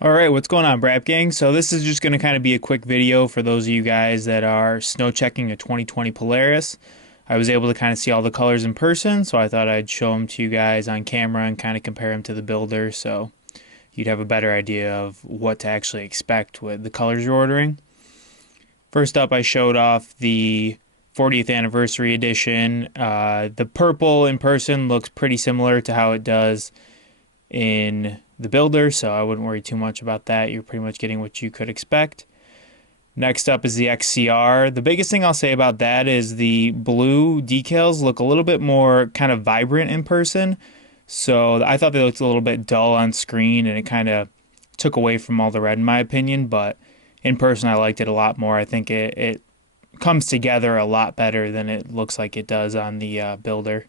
All right, what's going on, Brap Gang? So this is just going to kind of be a quick video for those of you guys that are snow checking a 2020 Polaris. I was able to kind of see all the colors in person, so I thought I'd show them to you guys on camera and kind of compare them to the builder so you'd have a better idea of what to actually expect with the colors you're ordering. First up, I showed off the 40th anniversary edition. The purple in person looks pretty similar to how it does in the builder, so I wouldn't worry too much about that. You're pretty much getting what you could expect. Next up is the XCR. The biggest thing I'll say about that is the blue decals look a little bit more kind of vibrant in person. So I thought they looked a little bit dull on screen and it kind of took away from all the red in my opinion, but in person I liked it a lot more. I think it comes together a lot better than it looks like it does on the builder.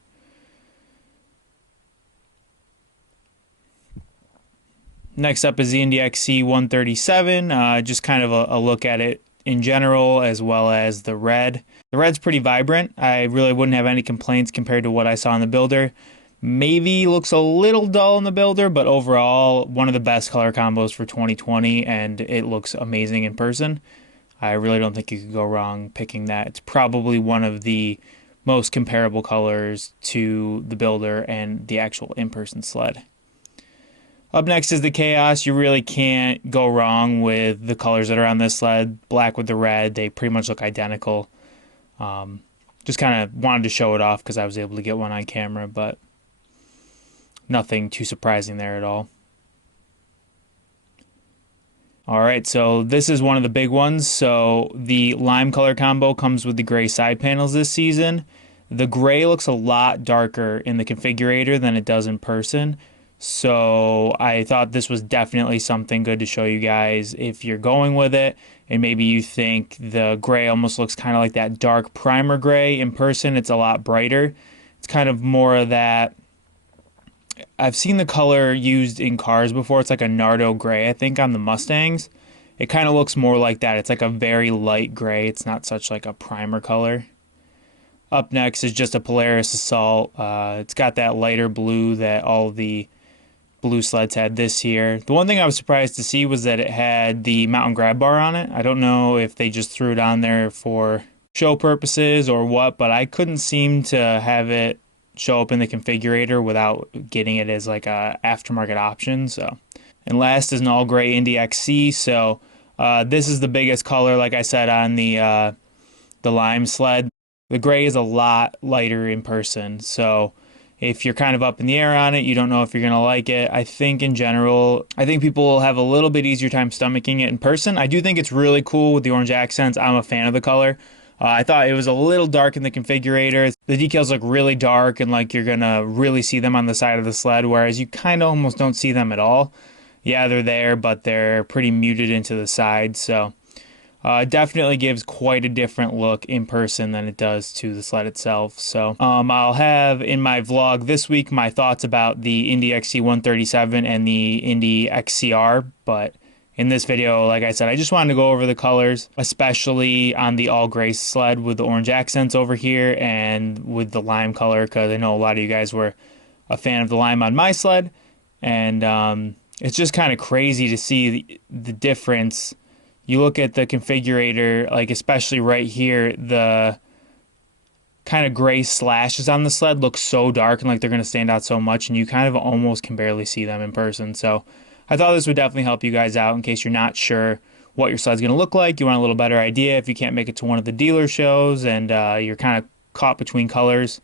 Next up is the Indy XCR 137, just kind of a look at it in general as well as the red. The red's pretty vibrant. I really wouldn't have any complaints compared to what I saw in the builder. Maybe looks a little dull in the builder, but overall one of the best color combos for 2020 and it looks amazing in person. I really don't think you could go wrong picking that. It's probably one of the most comparable colors to the builder and the actual in-person sled. Up next is the Chaos. You really can't go wrong with the colors that are on this sled. Black with the red, they pretty much look identical. Just kind of wanted to show it off because I was able to get one on camera, but nothing too surprising there at all. Alright, so this is one of the big ones. So the lime color combo comes with the gray side panels this season. The gray looks a lot darker in the configurator than it does in person. So I thought this was definitely something good to show you guys if you're going with it and maybe you think the gray almost looks kind of like that dark primer gray. In person it's a lot brighter. It's kind of more of that, I've seen the color used in cars before. It's like a Nardo gray, I think, on the Mustangs. It kind of looks more like that. It's like a very light gray. It's not such like a primer color. Up next is just a Polaris Assault. It's got that lighter blue that all the blue sleds had this year. The one thing I was surprised to see was that it had the mountain grab bar on it. I don't know if they just threw it on there for show purposes or what, but I couldn't seem to have it show up in the configurator without getting it as like a aftermarket option. So, and last is an all gray Indy XCR. So this is the biggest color, like I said, on the lime sled. The gray is a lot lighter in person, so if you're kind of up in the air on it, you don't know if you're going to like it. I think in general, I think people will have a little bit easier time stomaching it in person. I do think it's really cool with the orange accents. I'm a fan of the color. I thought it was a little dark in the configurator. The decals look really dark and like you're going to really see them on the side of the sled, whereas you kind of almost don't see them at all. Yeah, they're there, but they're pretty muted into the side, so it definitely gives quite a different look in person than it does to the sled itself. So I'll have in my vlog this week my thoughts about the Indy XCR 137 and the Indy XCR, but in this video, like I said, I just wanted to go over the colors, especially on the all gray sled with the orange accents over here and with the lime color, because I know a lot of you guys were a fan of the lime on my sled, and it's just kind of crazy to see the difference. You look at the configurator, like especially right here, the kind of gray slashes on the sled look so dark and like they're going to stand out so much, and you kind of almost can barely see them in person. So I thought this would definitely help you guys out in case you're not sure what your sled's going to look like. You want a little better idea if you can't make it to one of the dealer shows and you're kind of caught between colors.